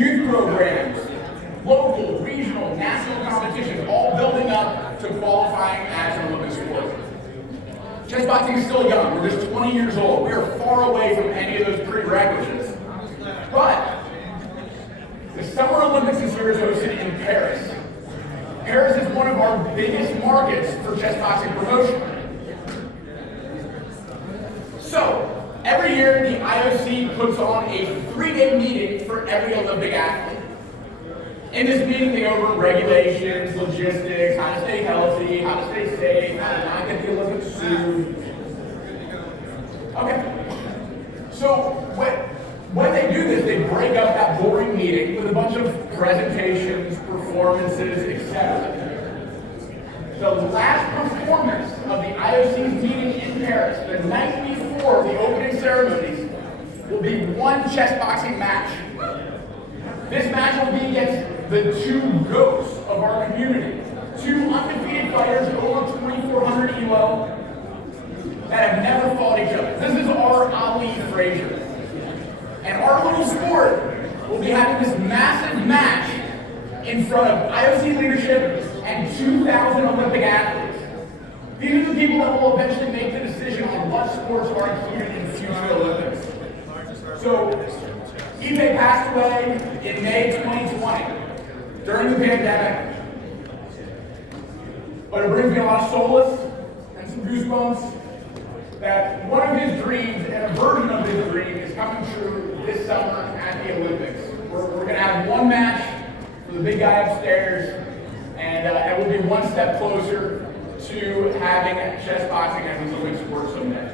Youth programs, local, regional, national competitions, all building up to qualifying as an Olympic sport. Chess boxing is still young. We're just 20 years old. We are far away from any of those prerequisites. But the Summer Olympics this year is hosted in Paris. Paris is one of our biggest markets for chess boxing promotion. So, every year the IOC puts on a 3-day meeting for every Olympic athlete. In this meeting, they go over regulations, logistics, how to stay healthy, how to stay safe, how to not get the Olympics sued. Okay. So when they do this, they break up that boring meeting with a bunch of presentations, performances, etc. The last performance of the IOC's meeting in Paris, the night before the opening ceremonies, will be one chess boxing match. This match will be against the two goats of our community, two undefeated fighters over 2,400 ELO that have never fought each other. This is our Ali Frazier. And our little sport will be having this massive match in front of IOC leadership and 2,000 Olympic athletes. These are the people that will eventually make the decision on what sports are included in future Olympics. So, Ipe passed away in May 2020 during the pandemic. But it brings me a lot of solace and some goosebumps that one of his dreams and a version of his dream is coming true this summer at the Olympics. We're going to have one match for the big guy upstairs, and we'll be one step closer to having chess boxing as an Olympic sport someday.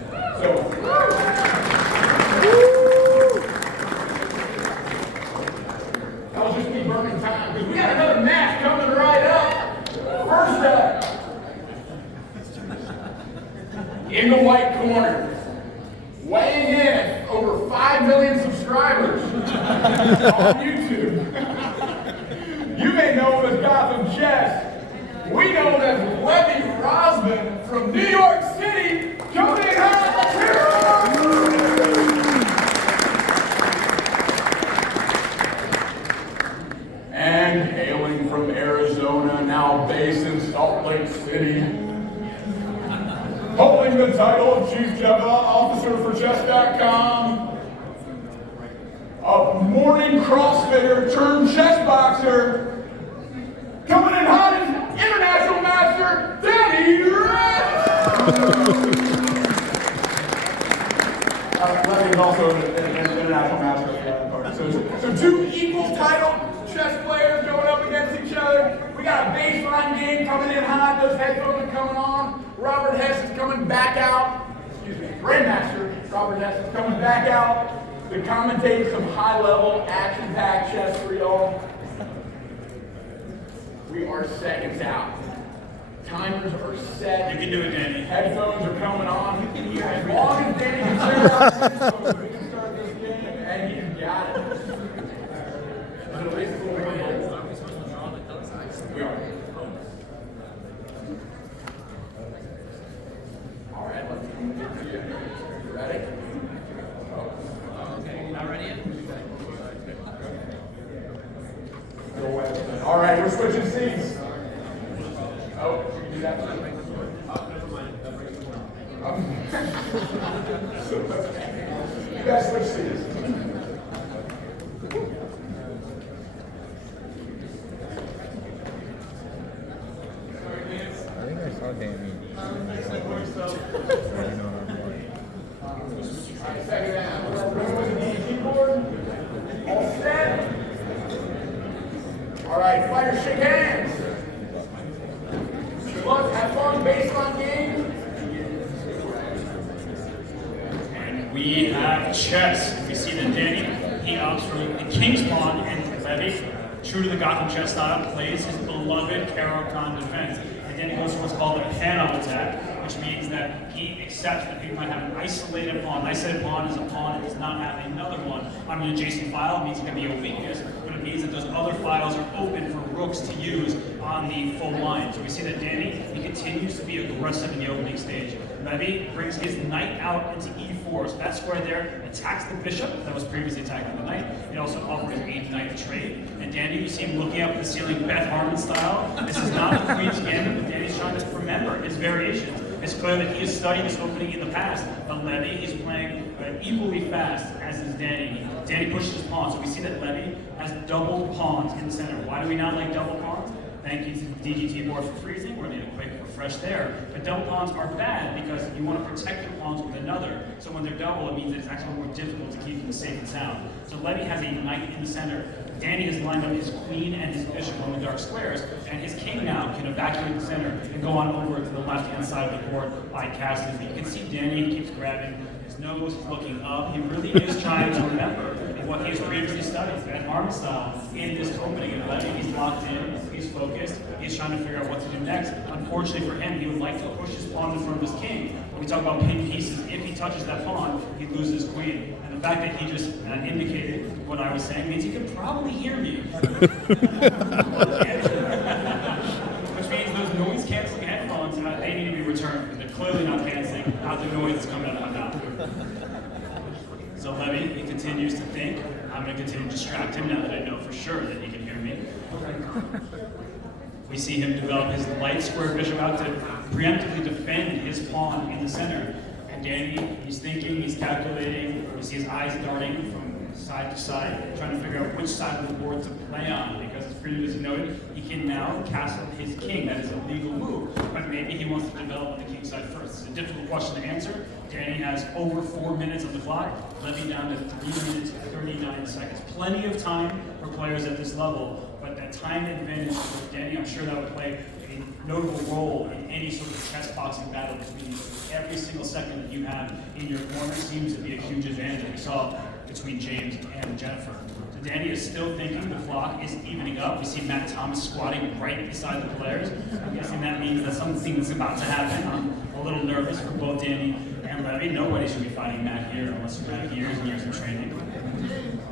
That'll just be burning time, because we got another match coming right up. First up, in the white corner, weighing in at over 5 million subscribers on YouTube. You may know him as Gotham Chess. We know him as Webby Rosman from New York City, coming in hot. And hailing from Arizona, now based in Salt Lake City, holding the title of Chief Officer for Chess.com, a morning CrossFitter turned chess boxer, coming in hot as International Master Danny Levy is also an International Master of that part. So two equal title chess players going up against each other. We got a baseline game coming in hot. Those headphones are coming on. Robert Hess is coming back out. Excuse me, Grandmaster Robert Hess is coming back out to commentate some high-level, action-packed chess for y'all. We are seconds out. Timers are set. You can do it, Danny. Headphones are coming on. As long as Danny can clear out his headphones, we can start this game, and he's got it. We are. All right, let's get to you. Ready? Okay, not ready yet? All right, we're switching seats. Oh, you can do that too. You guys switch seats. I think I saw Danny. Second down. With the keyboard. All set. All right, fighters shake hands. Good luck, have fun, baseline game. And we have chess. We see that Danny, he opts for the King's Pawn and Levy. True to the Gotham chess style, plays his beloved Caro-Kann defense. And then he goes for what's called a panel attack, which means that he accepts that he might have an isolated pawn. An isolated pawn is a pawn that does not have another one on an adjacent file. It means it can be a weakness, but it means that those other files are open for rooks to use on the full line. So we see that Danny, he continues to be aggressive in the opening stage. Levy brings his knight out into e4, so that square there attacks the bishop that was previously attacking the knight. It also offers a knight trade. And Danny, you see him looking up at the ceiling, Beth Harmon style. This is not the Queen's Gambit, but Danny's trying to remember his variations. It's clear that he has studied this opening in the past. But Levy, he's playing equally fast as is Danny. Danny pushes his pawn, so we see that Levy has double pawns in the center. Why do we not like double pawns? Thank you to the DGT board for freezing. We're going to need a quick refresh there. But double pawns are bad because you want to protect your pawns with another. So when they're double, it means that it's actually more difficult to keep them safe and sound. So Levy has a knight in the center. Danny has lined up his queen and his bishop on the dark squares, and his king now can evacuate the center and go on over to the left-hand side of the board by castles. You can see Danny keeps grabbing his nose, he's looking up. He really is trying to remember what he's previously studied, that Harmon style, in this opening. And Levy, he's locked in, he's focused, he's trying to figure out what to do next. Unfortunately for him, he would like to push his pawn in front of his king. When we talk about pin pieces, if he touches that pawn, he loses his queen. And the fact that he just indicated what I was saying means he could probably hear me. Which means those noise-canceling headphones, they need to be returned, because they're clearly not canceling out the noise that's coming out of my mouth. So Levy, he continues to think. I'm going to continue to distract him now that I know for sure that he can hear me. We see him develop his light square bishop out to preemptively defend his pawn in the center. And Danny, he's thinking, he's calculating. We see his eyes darting from side to side, trying to figure out which side of the board to play on, because as previously noted, he can now castle his king. That is a legal move, but maybe he wants to develop on the king side first. It's a difficult question to answer. Danny has over 4 minutes on the clock, Levy down to 3 minutes, 39 seconds. Plenty of time for players at this level, but that time advantage for Danny, I'm sure that would play a notable role in any sort of chess boxing battle between you. Every single second that you have in your corner seems to be a huge advantage that we saw between James and Jennifer. So Danny is still thinking, the clock is evening up. We see Matt Thomas squatting right beside the players. I'm guessing that means that something is about to happen. I'm a little nervous for both Danny and Levy. Nobody should be fighting Matt here unless you have years and years of training.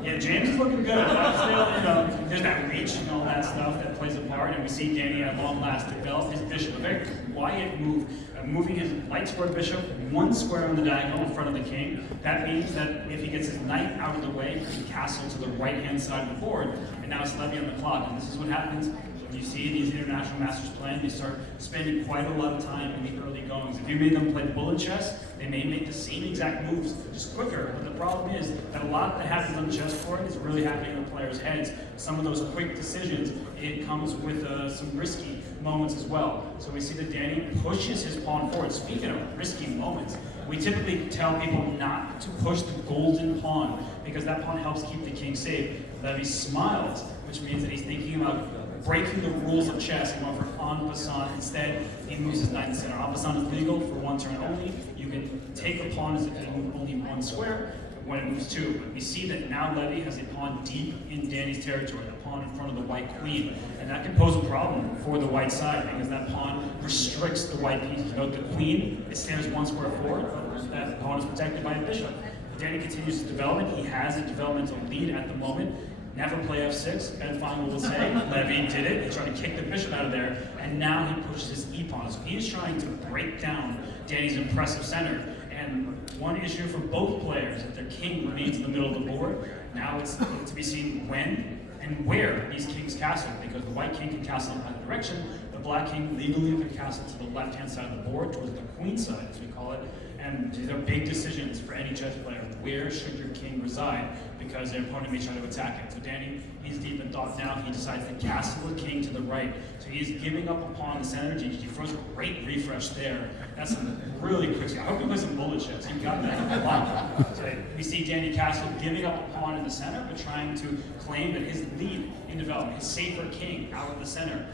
Yeah, James is looking good, but still, there's that reach and all that stuff that plays a part, and we see Danny at long last develop his bishop, a very quiet move, moving his light square bishop 1 square on the diagonal in front of the king. That means that if he gets his knight out of the way, he can castle to the right-hand side of the board, and now it's Levy on the clock, and this is what happens when you see these international masters playing. They start spending quite a lot of time in the early goings. If you made them play bullet chess, they may make the same exact moves, just quicker. But the problem is that a lot that happens on the chessboard is really happening in the players' heads. Some of those quick decisions, it comes with some risky moments as well. So we see that Danny pushes his pawn forward. Speaking of risky moments, we typically tell people not to push the golden pawn because that pawn helps keep the king safe. Levy smiles, which means that he's thinking about breaking the rules of chess and going for en passant. Instead, he moves his knight in the center. En passant is legal for 1 turn only. You can take a pawn as if it moves only 1 square when it moves 2. But we see that now Levy has a pawn deep in Danny's territory, a pawn in front of the white queen. And that can pose a problem for the white side because that pawn restricts the white pieces. Note the queen, it stands 1 square forward, but that pawn is protected by a bishop. Danny continues his development. He has a developmental lead at the moment. Never play f6, Ben Feingold will say. Levy did it, he tried to kick the bishop out of there, and now he pushes his e-pawn. So he is trying to break down Danny's impressive center. And one issue for both players, that their king remains in the middle of the board. Now it's to be seen when and where these kings castle, because the white king can castle in either direction, the black king legally can castle to the left-hand side of the board, towards the queen side, as we call it. And these are big decisions for any chess player. Where should your king reside? Because their opponent may try to attack it. So Danny, he's deep in thought now. He decides to castle the king to the right. So he's giving up a pawn in the center. He throws a great refresh there. That's some really quick. I hope you play some bullet chess. You got that a lot. So we see Danny Castle giving up a pawn in the center, but trying to claim that his lead in development, his safer king out of the center,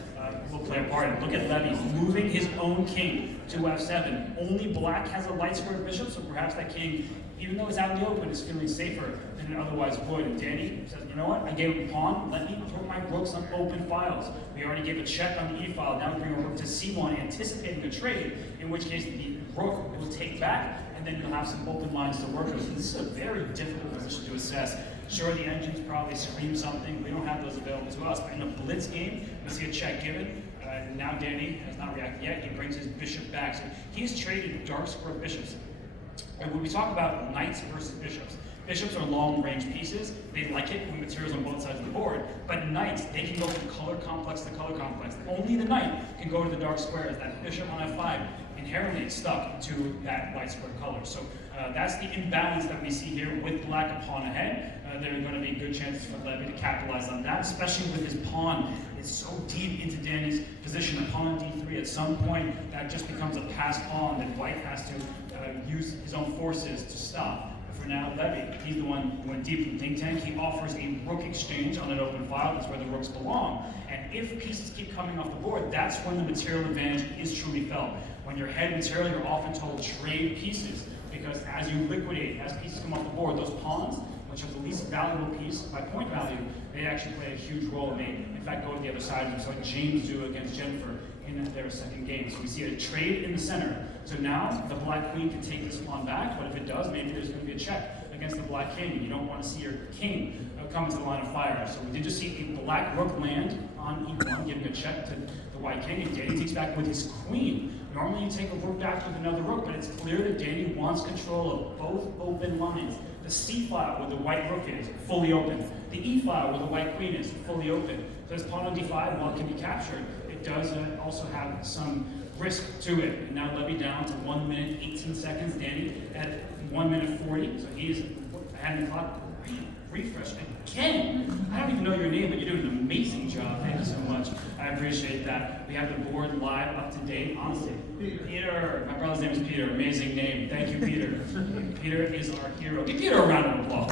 will play a part. And look at Levy moving his own king to f7. Only black has a light square bishop, so perhaps that king, even though it's out in the open, is feeling safer than it otherwise would. And Danny says, you know what, I gave him a pawn, let me put my rooks on open files. We already gave a check on the e file, now we bring a rook to c1, anticipating a trade, in which case the rook will take back, and then you'll have some open lines to work with. And this is a very difficult position to assess. Sure, the engines probably scream something. We don't have those available to us. But in a blitz game, we see a check given. Now Danny has not reacted yet. He brings his bishop back. So he's traded dark square bishops. And when we talk about knights versus bishops, bishops are long-range pieces. They like it when materials on both sides of the board. But knights, they can go from color complex to color complex. Only the knight can go to the dark squares. That bishop on f5 inherently is stuck to that white square color. So that's the imbalance that we see here with black a pawn ahead. There are going to be good chances for Levy to capitalize on that, especially with his pawn. It's so deep into Danny's position. The pawn on d3, at some point, that just becomes a passed pawn that white has to use his own forces to stop. But for now, Levy, he's the one who went deep from think tank. He offers a rook exchange on an open file. That's where the rooks belong. And if pieces keep coming off the board, that's when the material advantage is truly felt. When you're ahead material, you're often told trade pieces, because as you liquidate, as pieces come off the board, those pawns, which are the least valuable piece by point value, they actually play a huge role. They, in fact, go to the other side, just like James do against Jennifer in their second game. So we see a trade in the center. So now the black queen can take this pawn back, but if it does, maybe there's going to be a check against the black king, and you don't want to see your king come into the line of fire. So we did just see a black rook land on e1, giving a check to the white king, and Danny takes back with his queen. Normally you take a rook back with another rook, but it's clear that Danny wants control of both open lines. The c file where the white rook is fully open. The e file where the white queen is fully open. So this pawn on d5, while it can be captured, it does also have some risk to it. And now Levy down to 1 minute 18 seconds. Danny at 1 minute 40. So he is ahead of the clock. Refresh again. I don't even know your name, but you're doing an amazing job. Thank you so much. I appreciate that. We have the board live, up to date. Honestly, Peter. My brother's name is Peter. Amazing name. Thank you, Peter. Peter is our hero. Give Peter a round of applause.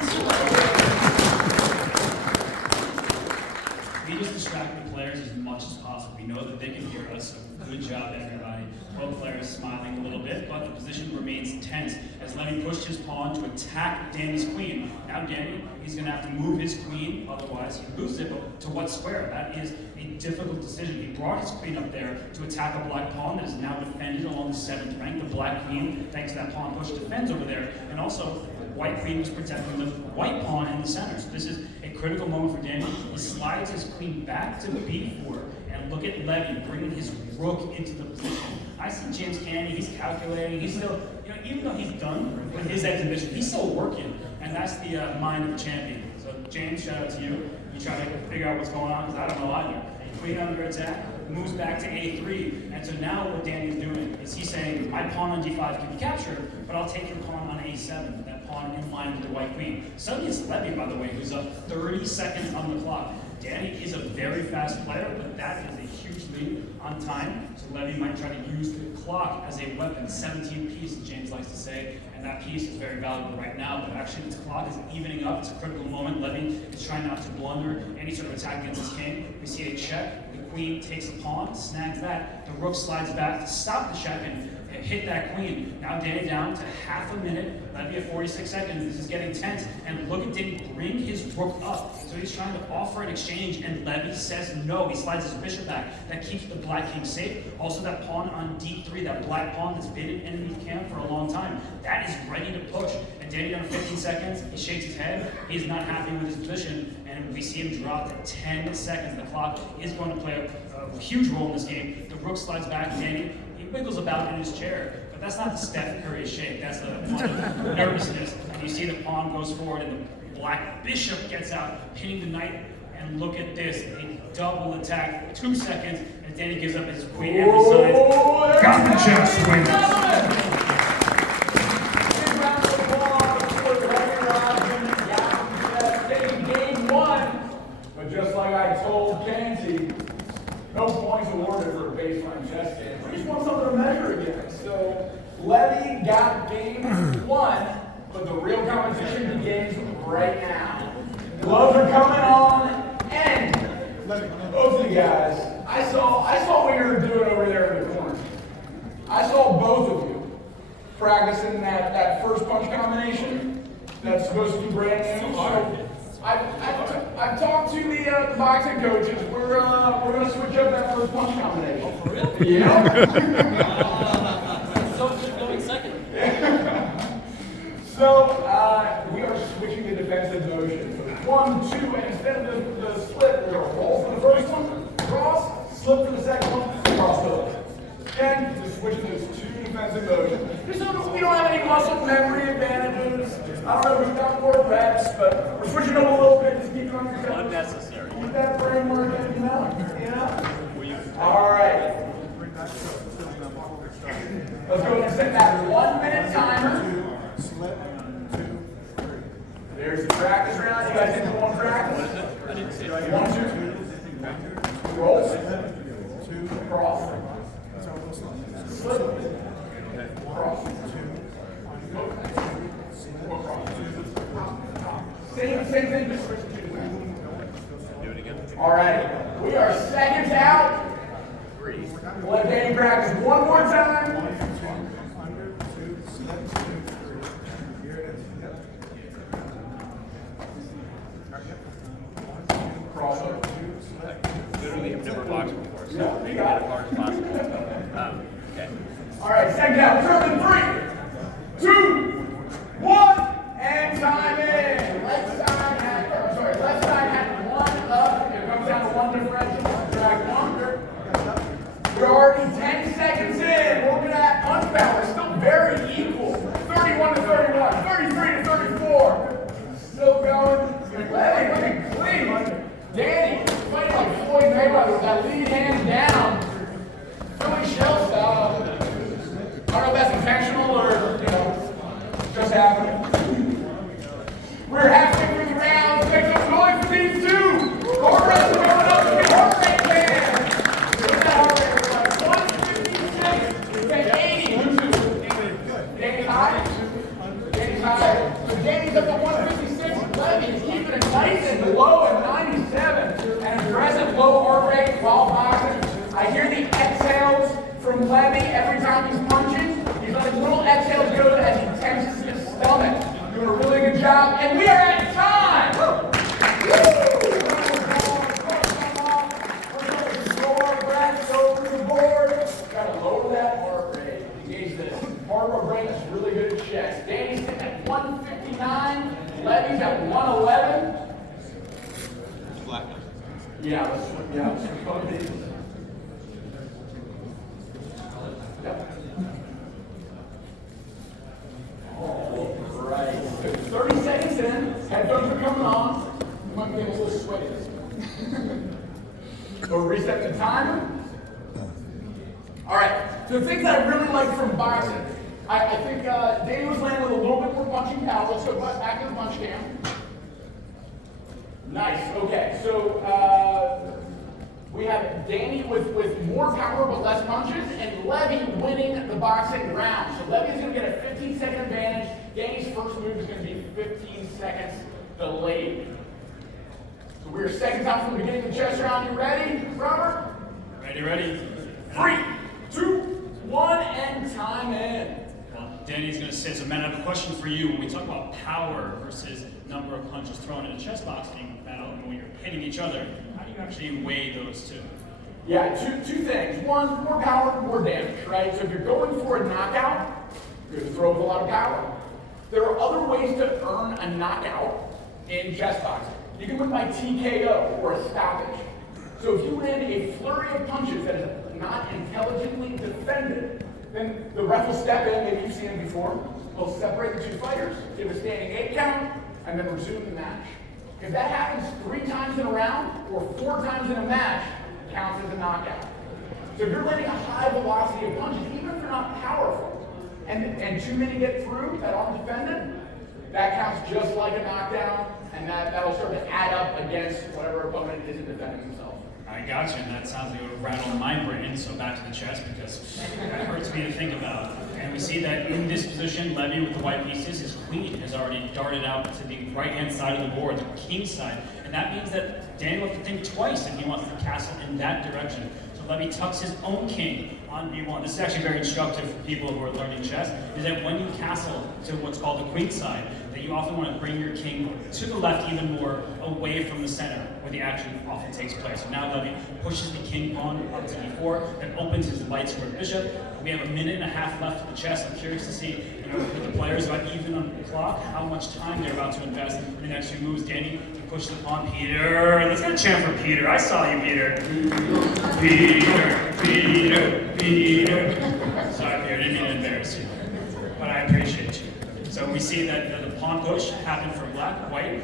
We just distract the players as much as possible. We know that they can hear us. So good job, everybody. Both players smiling a little bit, but the position remains tense as Levy pushed his pawn to attack Danny's queen. Now Danny, he's going to have to move his queen, otherwise he loses it, but to what square? That is a difficult decision. He brought his queen up there to attack a black pawn that is now defended along the 7th rank. The black queen, thanks to that pawn push, defends over there, and also the white queen was protecting the white pawn in the center. So this is a critical moment for Danny. He slides his queen back to b4, and look at Levy bringing his rook into the position. I see James Candy, he's calculating, he's still, even though he's done with his exhibition, he's still working, and that's the mind of a champion. So James, shout out to you. You try to figure out what's going on, because I don't know either. Queen under attack, moves back to a3, and so now what Danny's doing is he's saying, my pawn on d5 can be captured, but I'll take your pawn on a7, that pawn in line with the white queen. Suddenly it's Levy, by the way, who's up 30 seconds on the clock. Danny is a very fast player, but that is a huge lead on time. So Levy might try to use the clock as a weapon. 17 piece, James likes to say, and that piece is very valuable right now, but actually this clock is evening up. It's a critical moment. Levy is trying not to blunder any sort of attack against his king. We see a check. The queen takes a pawn, snags that. The rook slides back to stop the check and hit that queen. Now Danny down to half a minute. Levy at 46 seconds. This is getting tense. And look at Danny bring his rook up. So he's trying to offer an exchange, and Levy says no. He slides his bishop back. That keeps the black king safe. Also that pawn on d3, that black pawn that's been in enemy camp for a long time, that is ready to push. And Danny down to 15 seconds. He shakes his head. He's not happy with his position. And we see him drop to 10 seconds. The clock is going to play a huge role in this game. The rook slides back. Danny, he wiggles about in his chair. But that's not the Steph Curry shake. That's the nervousness. And you see the pawn goes forward, and the black bishop gets out, pinning the knight. And look at this, a double attack, 2 seconds, and Danny gives up his queen and decides, got the chess, wins. But just like I told Kenzie, no points awarded for a baseline chess game. We just want something to measure against. So Levy got game 1, but the real competition begins right now. Gloves are coming on, and both of you guys, I saw what you were doing over there in the corner. I saw both of you practicing that first punch combination that's supposed to be brand new. So I've talked to the boxing coaches. We're gonna switch up that first punch combination. Oh, for real? Yeah. So just going second. So we are switching to defensive motion. So 1, 2, and instead of the slip, we're going to roll for the first one, cross, slip for the second one, cross over. Again, just switching those two defensive motions. Just so we don't have any muscle memory advantages. I don't know who's got more reps, but we're switching up a little bit to keep it on your toes. Unnecessary. Keep that framework, you know? All right. Let's go and set that 1 minute timer. There's the practice round. You guys did the one practice? What is it? I didn't see it. 1, 2. Roll. Cross. Slip. Cross. Same thing, just switch to two. Do it again. All right. We are seconds out. Let Danny practice one more time. Crossover. Literally, I've never boxed before, so No, you got it. as hard as possible. Okay. All right, second out. Turn in 3, 2, 1, and time in. Left side had one up. It comes down to one differential. Track longer. We're already 10 seconds in. Working at unbalanced. Still very equal. 31 to 31, 33 to 34. Still going. Levy looking clean. Danny fighting like Floyd Mayweather with that lead hand down. Philly shell style. I don't know if that's intentional or, just happening. We're halfway through the round. Make some noise for these two. Heart rates are going up. Get heart rate, man. Look at that heart rate. We're like 156 to 80. Danny's high. Danny's high. So Danny's up to 156. Levy is keeping it nice and low at 97. An aggressive low heart rate while boxing. I hear the exhales from Levy every time he's punching. He's letting little exhales go as he tenses his stomach. Doing a really good job. And we are at time! Over the board. Gotta lower that heart rate. Engage this part of our brain that's really good at chest. Danny's sitting at 159. Levy's at 111. Yeah, let's go to these. Yep. All right. 30 seconds in. Headphones are coming on. You might be a little sweaty. We'll reset the timer. All right. So the things that I really like from boxing, I think Danny was landing with a little bit more punching power. Let's go back to the punch cam. Nice. Okay. So we have Danny with more power but less punches, and Levy winning the boxing round. So Levy's going to get a 15-second advantage. Danny's first move is going to be 15 seconds delayed. So we're seconds out from the beginning of the chess round. You ready, Robert? Ready. 3, 2, 1, and time in. Well, Danny's going to say, so man, I have a question for you. When we talk about power versus number of punches thrown in a chess boxing battle, when you're hitting each other, how do you actually weigh those two? Yeah, two things. One, more power, more damage, right? So if you're going for a knockout, you're going to throw with a lot of power. There are other ways to earn a knockout in chess boxing. You can win by TKO or a stoppage. So if you land a flurry of punches that is not intelligently defended, then the ref will step in, maybe you've seen it before, he'll separate the two fighters, give a standing 8 count, and then resume the match. If that happens 3 times in a round or 4 times in a match, it counts as a knockout. So if you're landing a high velocity of punches, even if they're not powerful, and too many get through that aren't defended, that counts just like a knockdown, and that'll start to add up against whatever opponent isn't defending himself. I got you, and that sounds like it would rattle my brain, so back to the chess, because that hurts me to think about. And we see that in this position, Levy with the white pieces, his queen has already darted out to the right-hand side of the board, the king side. And that means that Daniel has to think twice if he wants to castle in that direction. So Levy tucks his own king on b1. This is actually very instructive for people who are learning chess, is that when you castle to what's called the queen side, that you often want to bring your king to the left even more, away from the center, where the action often takes place. So now Levy pushes the king pawn up to e4, then opens his light square bishop. We have a minute and a half left of the chess. I'm curious to see, with the players about even on the clock, how much time they're about to invest in the next few moves. Danny, you push the pawn. Peter, let's get a chant for Peter. I saw you, Peter. Peter. Sorry, Peter, I didn't mean to embarrass you, but I appreciate you. So we see that the pawn push happened for black. White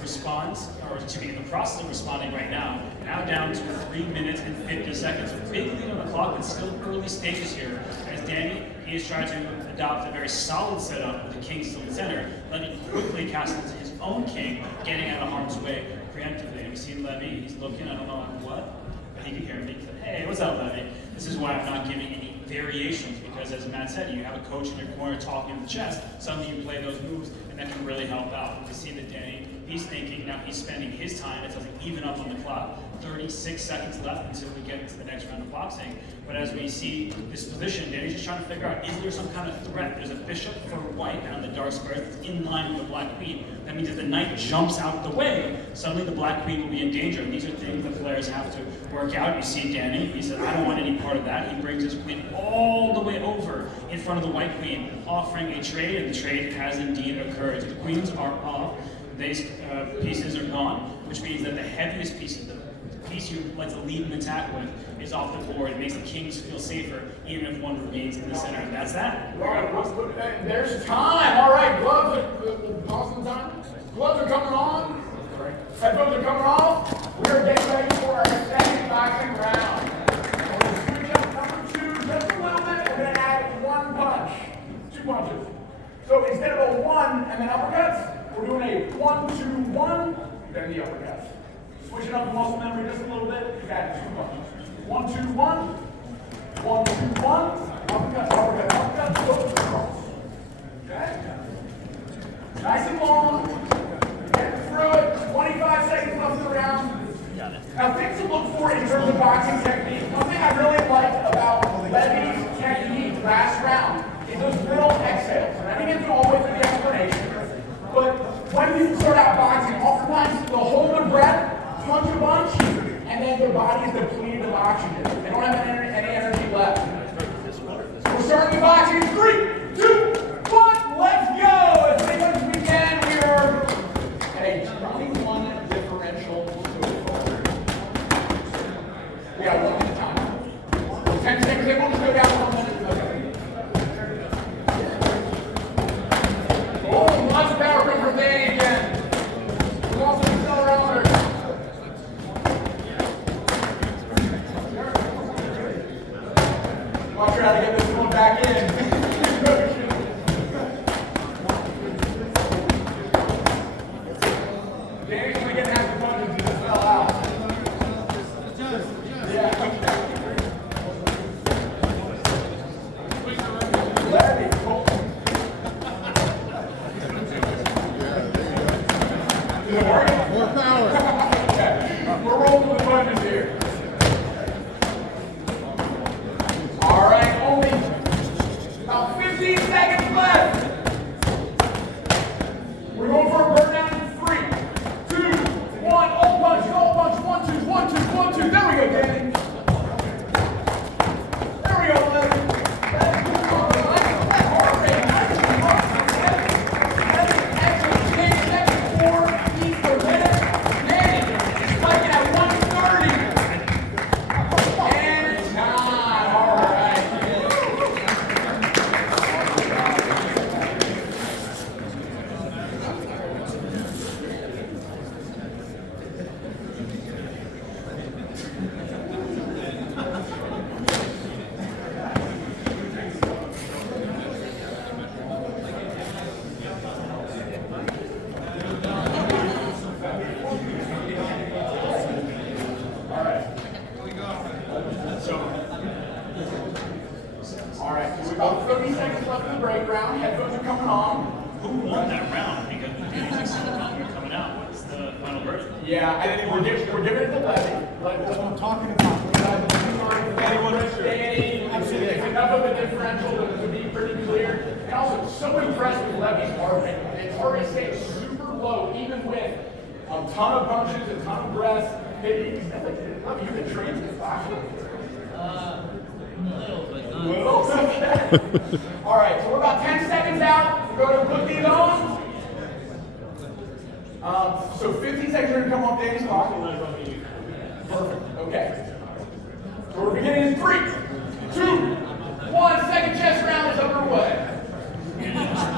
responds, or to be in the process of responding right now. Now down to 3 minutes and 50 seconds. A big lead on the clock, but still early stages here. As Danny, he is trying to adopt a very solid setup with the king still in the center. Levy quickly castles his own king, getting out of harm's way preemptively. And we see Levy, he's looking, I don't know what, but he can hear me. He said, hey, what's up, Levy? This is why I'm not giving any variations, because as Matt said, you have a coach in your corner talking in the chess. Suddenly you play those moves, and that can really help out. We see that Danny, he's thinking, now he's spending his time, it doesn't even up on the clock. 36 seconds left until we get into the next round of boxing. But as we see this position, Danny's just trying to figure out, is there some kind of threat? There's a bishop for white down the dark square that's in line with the black queen. That means if the knight jumps out the way, suddenly the black queen will be in danger. And these are things that players have to work out. You see Danny, he said, I don't want any part of that. He brings his queen all the way over in front of the white queen, offering a trade, and the trade has indeed occurred. So the queens are off, these pieces are gone, which means that the heaviest pieces, the piece you like to lead an attack with, is off the board. It makes the kings feel safer, even if one remains in the center. And that's that. There's time. All right, gloves are pausing time. Gloves are coming on. Headphones are coming off. We are getting ready for our second boxing round. We're going to switch up number 2 just a little bit. We're going to add 1 punch, 2 punches. So instead of a 1 and then uppercuts, we're doing a 1-2-1, then the uppercuts. Switching up the muscle memory just a little bit, we've got 2 punches. 1-2-1, 1-2-1, uppercuts, go across. Okay? Nice and long, get through it, 25 seconds left in the round. Now things to look for in terms of boxing technique. One thing I really like about Levy's technique last round is those little exhales. And I didn't get to always do the explanation, but when you start out boxing, oftentimes they'll hold their breath, punch a bunch, and then their body is depleted of oxygen. They don't have any energy left. We're starting the boxing in 3, 2, 1, let's go! As many times as we can, we are at a 21 differential moving forward. We got 1 minute time. 10 seconds, they won't just go down 1 minute. Oh, lots of power coming from Danny again. We've also accelerometer. Watch her how to get this one back in. Danny's going to get half the punches, he just fell out. Yeah. Levy, cool. Is it working? More power. Okay. We're rolling with the punches here. All right, only about 15 seconds left. We're going for a burnout in 3, 2, 1. All punch, 1, 2, 1, 2, 1, 2. There we go, Danny. There we go, Levy. That's that heart rate. Nice and excellent. 10 seconds for each per minute. Danny is spiking at 130. And time. All right. All right, so we've got 30 seconds left in the break round. Headphones are coming on. Who won that round? Because Danny's like, we're coming out. What's the final verdict? Yeah, we're giving it to Levy. That's what I'm talking about. Danny, it's enough of a differential to be pretty clear. And also, so impressed with Levy's heart rate. His heart rate stays super low, even with a ton of punches, a ton of breaths. Levy, you've been trained in boxing? Little, okay. All right, so we're about 10 seconds out. We're going to put these on. So 15 seconds are going to come off Danny's clock. Perfect, okay. So we're beginning in 3, 2, 1. Second chest round is underway.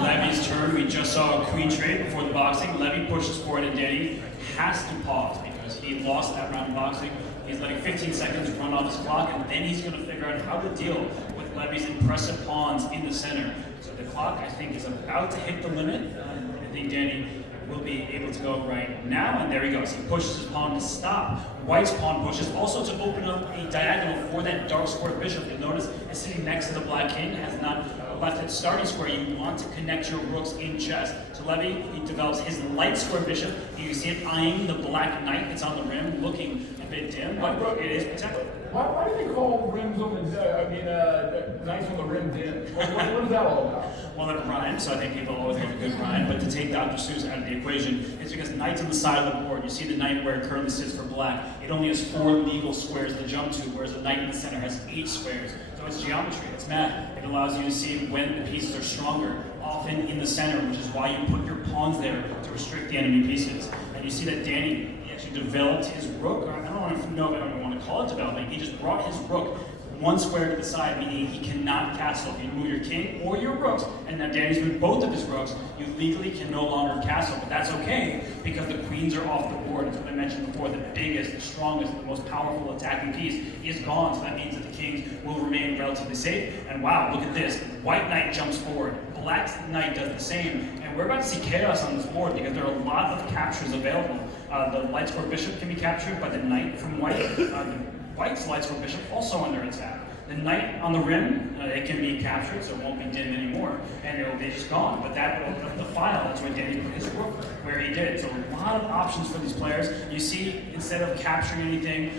Levy's turn. We just saw a queen trade before the boxing. Levy pushes forward and Danny has to pause because he lost that round of boxing. He's letting 15 seconds run off his clock, and then he's going to figure out how to deal with Levy's impressive pawns in the center. So the clock, I think, is about to hit the limit. I think Danny will be able to go right now, and there he goes. He pushes his pawn to stop. White's pawn pushes also to open up a diagonal for that dark square bishop. You'll notice it's sitting next to the black king, has not left its starting square. You want to connect your rooks in chess. So Levy, he develops his light square bishop. You see it eyeing the black knight that's on the rim, looking a bit dim, but it is protected. Why do they call rims on the, knights on the rim dim? What is that all about? Well, it rhymes, so I think people always love a good rhyme, but to take Dr. Seuss out of the equation, it's because knight's on the side of the board. You see the knight where it currently sits for black. It only has 4 legal squares to jump to, whereas the knight in the center has 8 squares. So it's geometry, it's math. It allows you to see when the pieces are stronger, often in the center, which is why you put your pawns there to restrict the enemy pieces. And you see that Danny actually developed his rook. I don't know if I don't want to call it developing. He just brought his rook 1 square to the side, meaning he cannot castle. If you move your king or your rooks, and now Danny's moved both of his rooks, you legally can no longer castle. But that's okay, because the queens are off the board. It's what I mentioned before, the biggest, the strongest, the most powerful attacking piece is gone. So that means that the kings will remain relatively safe. And wow, look at this. White knight jumps forward. Black knight does the same. And we're about to see chaos on this board because there are a lot of captures available. The light square bishop can be captured by the knight from white. White's light square bishop also under attack. The knight on the rim, it can be captured, so it won't be dim anymore, and it'll be just gone. But that will open up the file. That's why Danny put his rook where he did. So a lot of options for these players. You see, instead of capturing anything,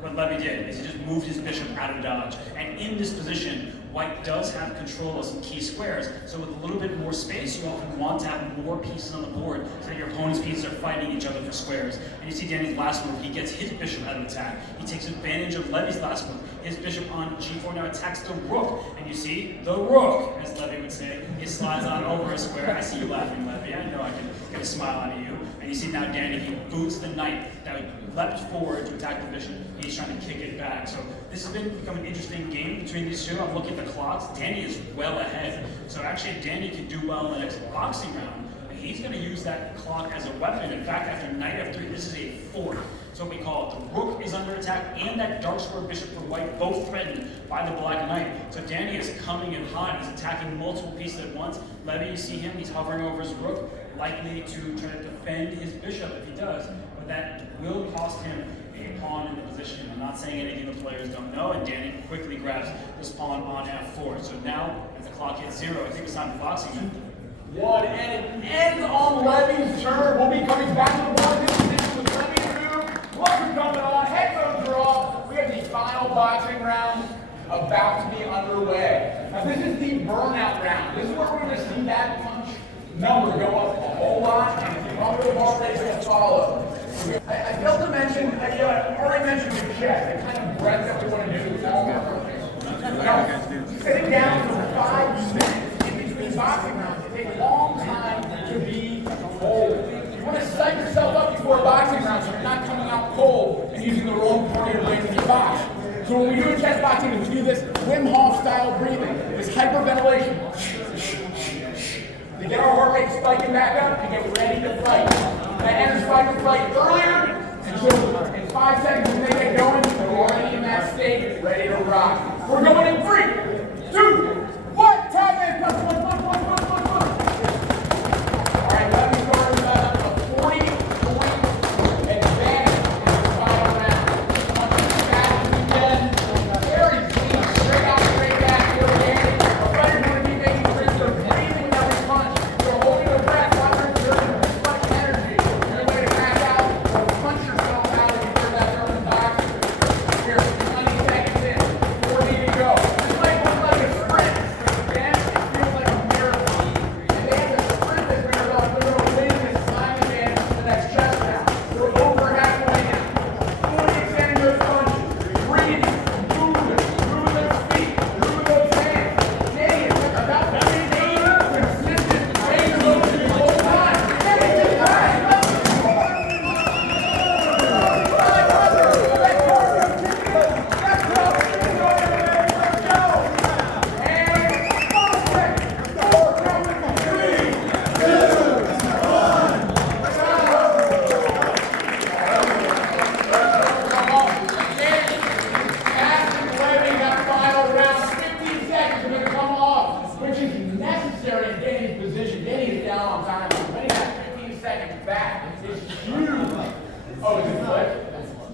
what Levy did is he just moved his bishop out of dodge. And in this position, White does have control of some key squares, so with a little bit more space, you often want to have more pieces on the board so that your opponent's pieces are fighting each other for squares. And you see Danny's last move, he gets his bishop out of attack. He takes advantage of Levy's last move. His bishop on g4 now attacks the rook. And you see, the rook, as Levy would say, he slides on over a square. I see you laughing, Levy. I know I can get a smile out of you. And you see now Danny, he boots the knight. Now he leapt forward to attack the bishop. He's trying to kick it back. So this has become an interesting game between these two. I'm looking at the clocks. Danny is well ahead. So actually, Danny could do well in the next boxing round. And he's going to use that clock as a weapon. In fact, after knight f3, this is a fourth. So we call it the rook is under attack and that dark square bishop for white, both threatened by the black knight. So Danny is coming in hot. He's attacking multiple pieces at once. Levy, you see him, he's hovering over his rook, likely to try to defend his bishop if he does. But that will cost him a pawn in the position. I'm not saying anything the players don't know, and Danny quickly grabs this pawn on f4. So now, as the clock hits 0, I think it's time for boxing. One, and it ends on Levy's turn. We'll be coming back to the board. This is with Levy's move. Gloves are coming on, headphones are off. We have the final boxing round about to be underway. Now this is the burnout round. This is where we're going to see that punch number go up a whole lot, and the other heart rate is going to follow. I failed to mention, I already mentioned the chest, the kind of breadth that we want to do with all our heart rates. Now, sitting down for 5 minutes in between boxing rounds, it takes a long time to be cold. You want to psych yourself up before a boxing round so you're not coming out cold and using the wrong part of your brain when you box. So when we do a chest boxing, we do this Wim Hof style breathing, this hyperventilation. To get our heart rate spiking back up and get ready to fight. That enters fight or flight earlier, and so in 5 seconds when they get going, they're already in that state, ready to rock. We're going in 3, 2, 1, time in, All right, let me start with a 40-point advantage in the final round. As fast as we can, very clean, straight out, straight back, good hand. Our fighters want to be making sure they're breathing with every punch. They're holding their breath, not conserving this much energy. You're going to back out or punch yourself out if you hear that German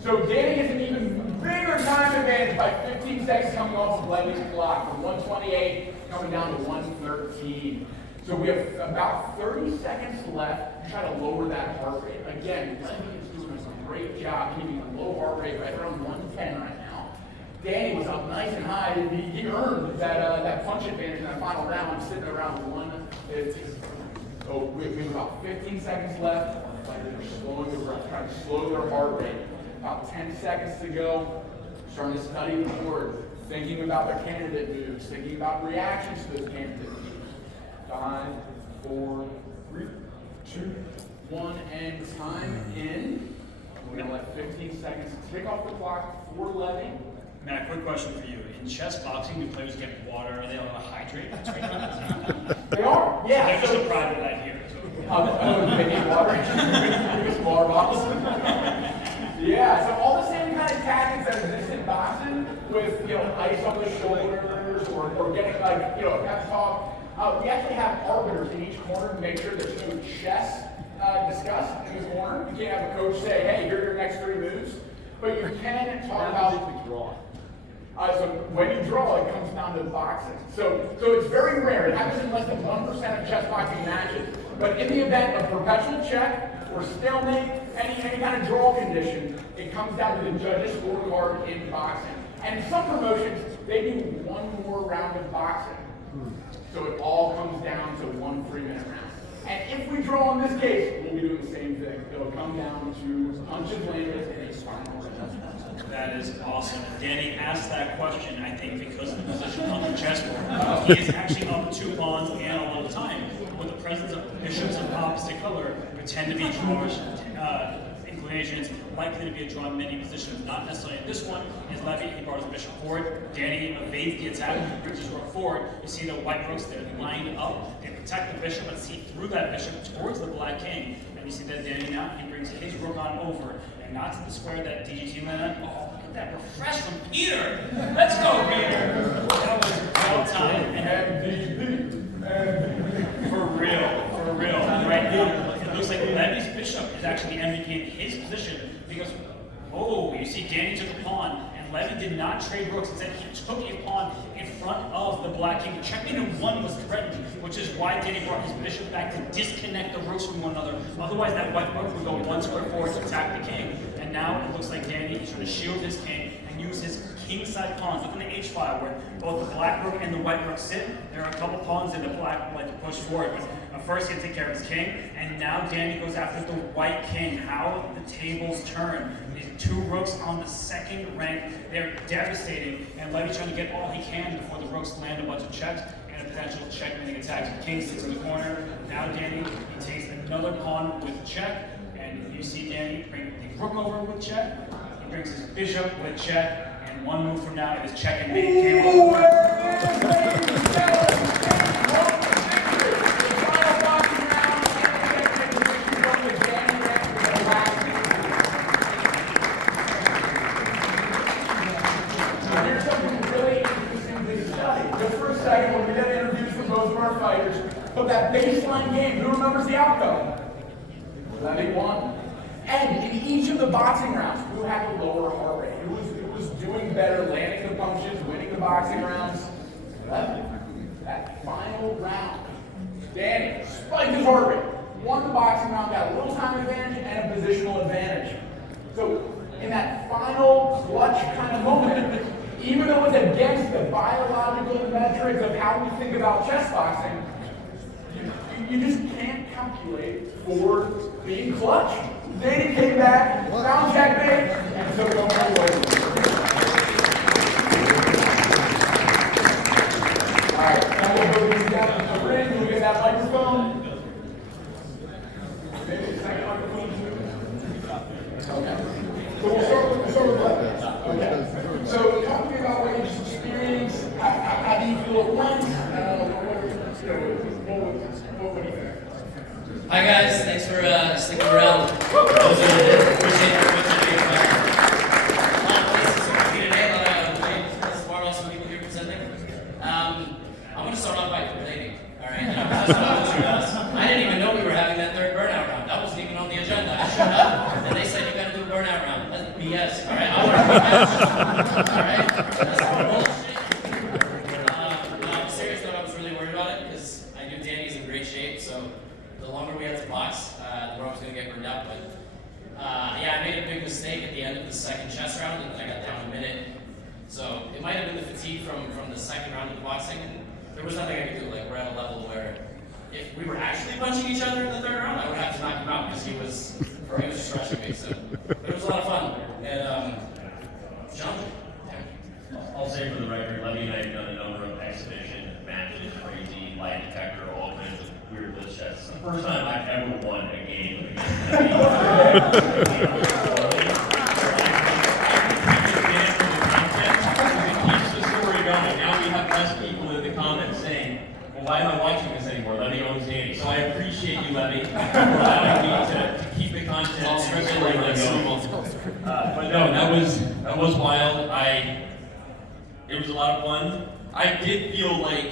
So Danny gets an even bigger time advantage by 15 seconds coming off of Levy's clock from 128 coming down to 113. So we have about 30 seconds left to try to lower that heart rate. Again, Levy is doing a great job keeping a low heart rate right around 110 right now. Danny was up nice and high. He earned that punch advantage in that final round, sitting around 115. So we have about 15 seconds left. They're slowing the breath, trying to slow their heart rate. About 10 seconds to go. Starting to study the board, thinking about their candidate moves, thinking about reactions to those candidate moves. 5, 4, 3, 2, 1, and time in. We're gonna let 15 seconds tick off the clock for Levy. Matt, quick question for you. In chess boxing, do players get water? Are they allowed to hydrate? They are, yeah. They're just a private that here. They need water. Biggest water bottles. Yeah, so all the same kind of tactics that exist in boxing with, ice on the shoulders or getting like, a pep talk. We actually have arbiters in each corner to make sure there's no chess discussed in the corner. You can't have a coach say, hey, here are your next 3 moves. But you can talk about draw. So when you draw, it comes down to boxing. So it's very rare. It happens in less than 1% of chess boxing matches. But in the event of perpetual check or stalemate, any kind of draw condition, it comes down to the judges' scorecard in boxing. And in some promotions, they do one more round of boxing. So it all comes down to 1 3-minute round. And if we draw in this case, we'll be doing the same thing. It'll come down to punches landed and a final adjustment. That is awesome. Danny asked that question, I think, because of the position on the chessboard. He is actually up 2 pawns and a lot of time. With the presence of bishops of opposite color, pretend to be drawers, inclinations, likely to be a draw in many positions. Not necessarily in this one. Is Levy, he brought his bishop forward. Danny evades the attack, brings his rook forward. You see the white rooks, they're lined up. They protect the bishop and see through that bishop towards the black king. And you see that Danny now, he brings his rook on over. And not to the square that DGT landed on. Oh, look at that refresh from Peter. Let's go, Peter. That was well timed. For real. Right now, it looks like Levy's bishop is actually MVP in his position because, you see Danny took a pawn, and Levy did not trade rooks. Instead, he took a pawn in front of the black king. Checkmate in 1 was threatened, which is why Danny brought his bishop back to disconnect the rooks from one another. Otherwise, that white rook would go 1 square forward to attack the king. And now it looks like Danny is trying to shield his king and use his king-side pawns. Look in the H file where both the black rook and the white rook sit. There are a couple pawns in the black like to push forward. But first, he has to take care of his king, and now Danny goes after the white king. How the tables turn. These 2 rooks on the 2nd rank. They're devastating, and Levy's trying to get all he can before the rooks land a bunch of checks and a potential checkmating attack. The king sits in the corner. Now Danny, he takes another pawn with check, and you see Danny bring the rook over with check. He brings his bishop with check, and 1 move from now, it is check and mate. Game over. But that baseline game, who remembers the outcome? Levy won. And in each of the boxing rounds, who had the lower heart rate? Who was doing better, landing the punches, winning the boxing rounds? Levy. That final round, Danny spiked his heart rate, won the boxing round, got a little time advantage and a positional advantage. So in that final clutch kind of moment, even though it's against the biological metrics of how we think about chess boxing, you just can't calculate for being clutch. Danny came back, found checkmate, and took it over the way. Alright, now we'll go these down to the ring. We'll get that microphone. Maybe a second microphone too. Okay. So we'll start with Levy. Okay. So talk to me about what you just experienced. How do you feel it went? Hi guys, thanks for sticking around. Appreciate it. guys. All right, I want to rematch. All right, that's bullshit. No, I'm serious though. I was really worried about it because I knew Danny's in great shape. So the longer we had to box, the more I was going to get burned out. But yeah, I made a big mistake at the end of the second chess round, and I got down a minute. So it might have been the fatigue from the second round of boxing, and there was nothing I could do. Like we're at a level where if we were actually punching each other in the third round, I would have to knock him out because he was just rushing me. So it was a lot of fun. And John, I'll say for the record, Levy and I have done a number of exhibition matches, crazy, lie detector, all kinds of weird glitch tests. It's the first time I've ever won a game against Levy. Now we have less people in the comments saying, well, why am I watching this anymore? Levy owns Danny. So I appreciate you, Levy, for allowing me to keep the content and letting it go. But no, that was wild. It was a lot of fun. I did feel like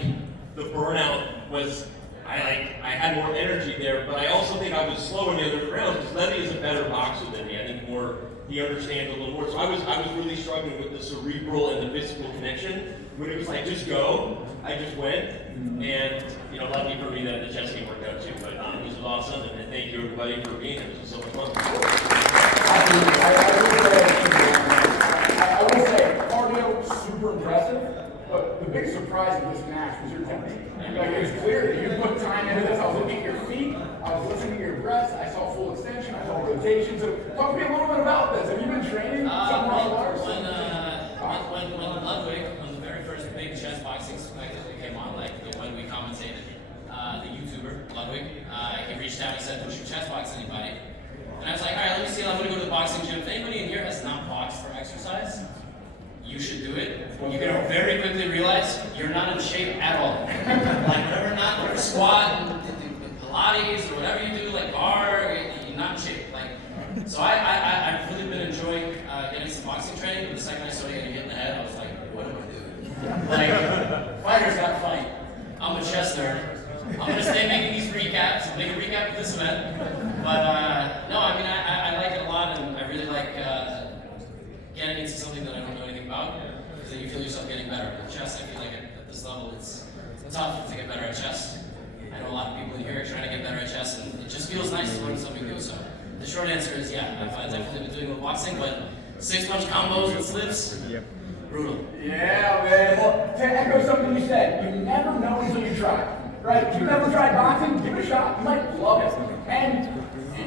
the burnout was, I had more energy there, but I also think I was slow in the other rounds because Levy is a better boxer than me. I think he understands a little more. So I was really struggling with the cerebral and the physical connection. When it was like, just go, I just went. And, lucky for me that the chess game worked out too. But this was awesome, and thank you everybody for being here. This was so much fun. I will say, cardio, super impressive. But the big surprise of this match was your technique. Like, it was clear that you put time into this. I was looking at your feet, I was listening to your breaths, I saw full extension, I saw rotation. So talk to me a little bit about this. Have you been training some martial arts? When Ludwig, when the very first big chess boxing spectacle came on, like when we commentated, the YouTuber Ludwig, he reached out and said, "Would you chess box anybody?" And I was like, "All right, let me see. I'm going to go to the boxing gym. If anybody in here has not boxed for exercise, you should do it. You're going to very quickly realize you're not in shape at all. Like whatever squat, Pilates, or whatever you do, like bar, you're not in shape. Like, so I've really been enjoying getting some boxing training. But the second I started getting hit in the head, I was like, what do I do? Like, fighters got to fight. I'm a chess nerd. I'm going to stay making these recaps. I'll make a recap of this event. But no, I mean, I like it a lot, and I really like getting into something that I don't know anything about, because then you feel yourself getting better. At chess, I feel like at this level, it's tough to get better at chess. I know a lot of people in here are trying to get better at chess, and it just feels nice to learn something new. So the short answer is, yeah, I've definitely been doing with boxing, but 6-punch combos with slips, brutal. Yeah, man. Well, to echo something you said, you never know until you try. Right? If you've never tried boxing, give it a shot. You might love it. And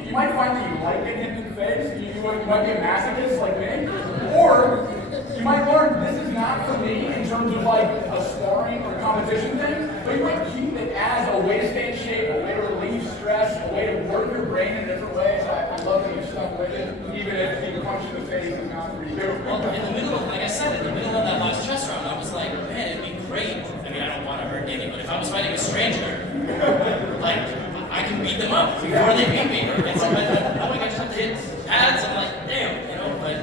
you might find that you like getting hit in the face. You might be a masochist like me. Or you might learn this is not for me in terms of like a sparring or competition thing, but you might keep it as a way to stay in shape, a way to relieve stress, a way to work your brain in different ways. I love that you stuck with it, even if being punched in the face is not for you. Well, in the middle of, like I said, in the middle of that last chess round, I was like, man, it'd be great. I mean, I don't want to hurt Danny, but if I was fighting a stranger, like, I can beat them up before they beat me. It's like, I just have to hit pads. I'm like, damn, but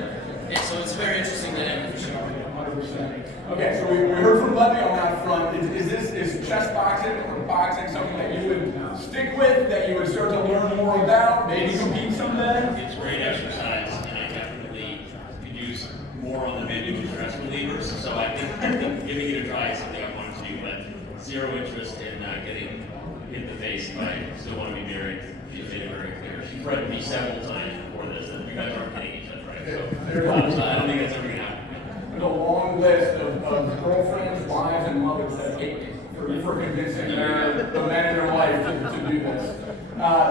so it's very interesting dynamic for sure. 100%. Okay, so we heard from Levy on that front. Is chess boxing or boxing something that you would stick with, that you would start to learn more about, maybe compete someday? It's great exercise, and I definitely could use more on the menu of stress relievers. So I think giving it a try is something I wanted to do, but zero interest in getting hit in the face. But I still want to be married. She's made it very clear. She threatened me several times before this that you guys aren't hitting each other, right? So I don't think that's ever going to happen. There's a long list of girlfriends, wives, and mothers that hate me for convincing the men in their life to do this.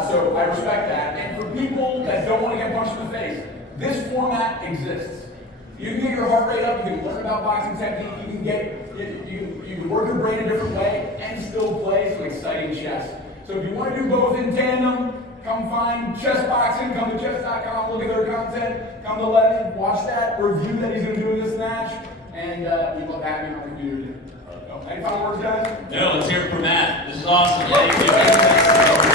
So I respect that. And for people that don't want to get punched in the face, this format exists. You can get your heart rate up, you can learn about boxing technique, you can work your brain a different way and still play some exciting chess. So if you want to do both in tandem, come find Chess Boxing, come to chess.com, look at their content, come to Levy, watch that review that he's going to do in this match, and we love having him on the community. Any final words, guys? No, let's hear it from Matt. This is awesome. Thank you.